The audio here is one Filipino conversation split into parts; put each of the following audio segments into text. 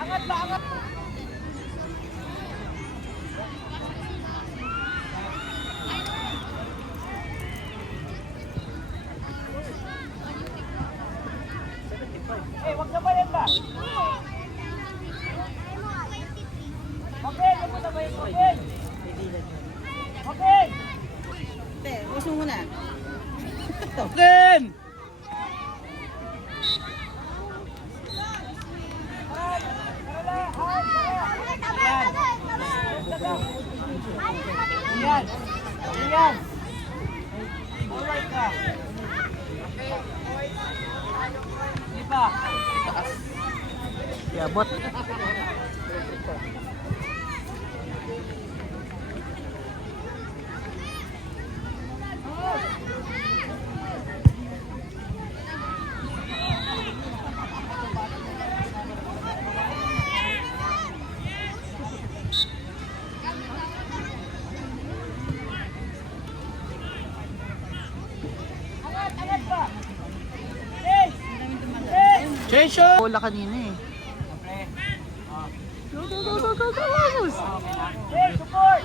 Angat ba, angat! Eh, wag na ba yan ba? Okay, wag mo na ba yan? Okay! Okay! Gusto mo muna. Okay! Yan. Yan. Alright ka. Di ba? Yabot. Angat ba? Hey! Hey! Chesho! Bola kanina eh. Go, go, go, go, go, go! Hey, support!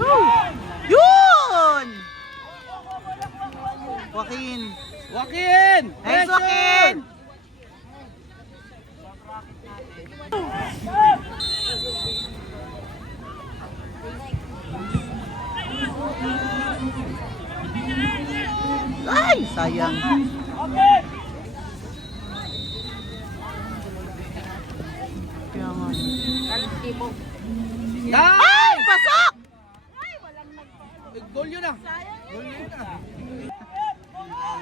Go! Yun! Joaquin! Joaquin! Nice, Joaquin! Ay, sayang. Okay! Kaya nga. Ay! Pasok! Goal yun ah! Goal yun ah!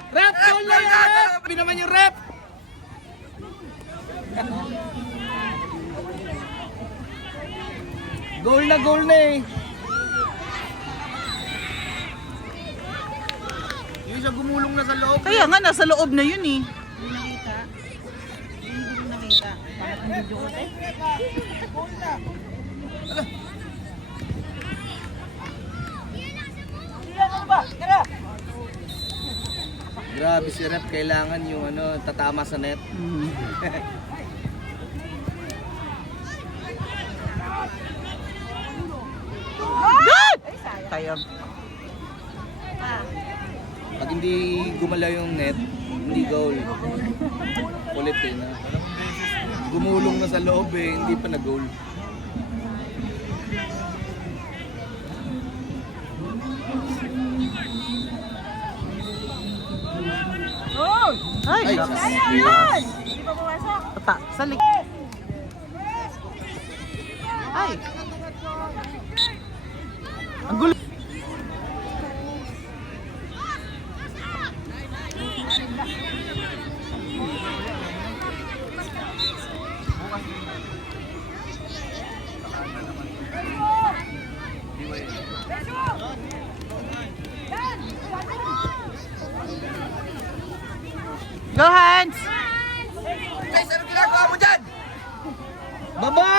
Rep! Goal na yun! Rep! Sabi naman yung rep! Goal na eh! Yung isa gumulong na sa loob. Kaya nga, nasa loob na yun eh. Hindi nakita. Hindi nakita. Bakit ang video ko eh? Goal na! Ano ba? Tara! Grabe si Rep, kailangan yung ano, tatama sa net. Good! Sayang. Pag hindi gumalaw yung net, hindi goal. Kulit eh na. Gumulong na sa loob eh, hindi pa na-goal. Ay, Ay, shucks. sayang. Pata, salik. Ay. Ang gulo. Go Hans! Guys, ano ginagawa mo dyan? Baba!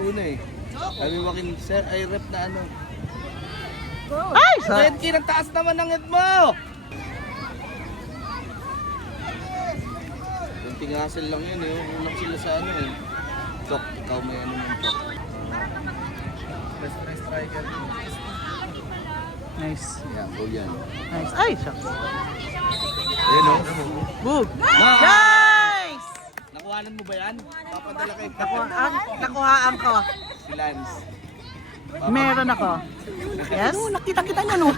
Una eh. Sabi mo kin, sir, ay rep na ano. Ay! Red key, ang taas naman ng head mo! Kunting hassle lang yun eh. Ulang sila sa ano eh. Tok, ikaw may ano ng tok. Best striker. Nice. Yeah, goal yan. Nice. Ay, shucks. Ayun o. Boom! Ma- Nice! Nakuhanan mo ba yan? Papadala kay Nakuhaan ko. si Lance. Meron ako. Yes? Nakita kita niya no.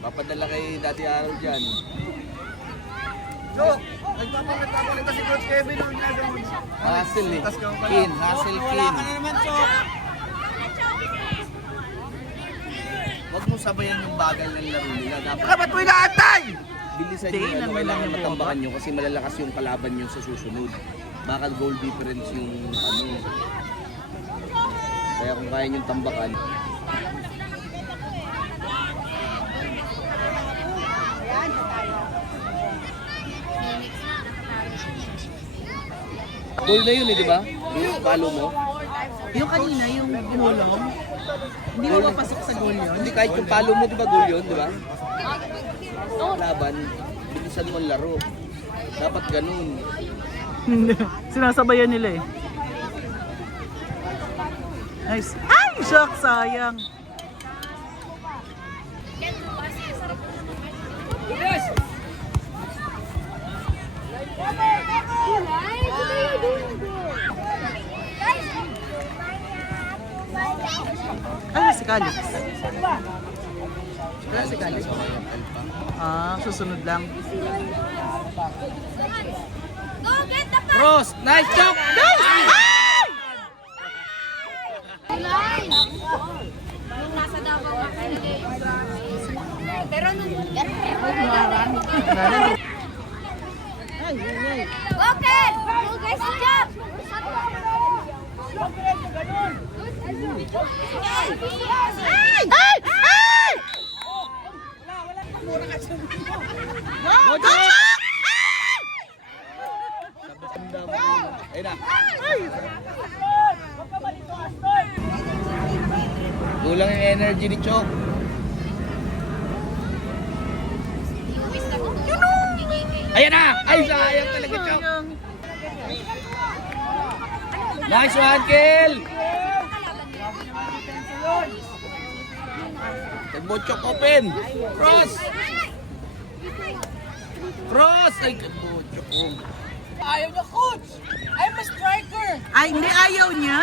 Papadala kay Daddy Arrow dyan. So, nagpapalit si Coach Kevin ang ginagawa niya. Hassle eh. Kin, hassle kin. naman, so. Huwag mo sabayan yung bagal ng laro nila. Dapat mo inaantay! bilisan Hindi, nyo, ilan ba kailangan lang yung matambakan nyo kasi malalakas yung kalaban nyo sa susunod. Baka goal difference yung ano. Kaya kung kaya nyo tambakan, goal na yun eh, di ba? Yung follow mo. Yung kanina, yung gumulong, hindi mo papasok sa goal yun. Hindi kahit yung follow mo, di ba goal yun, di ba? Laban, bilisan mo ang laro. Dapat ganun. Hindi. Sinasabayan nila eh. Nice. Ay, shock, sayang. Ay, si Calix. Wala si Calix. Ah, susunod lang. Cross! Nice chop! Nung nasa Davao ka, talaga yung promise. Pero nung... Okay! You guys, jump! Ay! Ay! Mojo! Ayun na. Kulang yung energy ni Chok. Ayan na! Ay, sayang talaga, Chok. Sayang. Nice one, kill! Bochok open! Cross! Cross! Ay, bochok. Ayaw niya, coach! I'm a striker! Ay, hindi ayaw niya.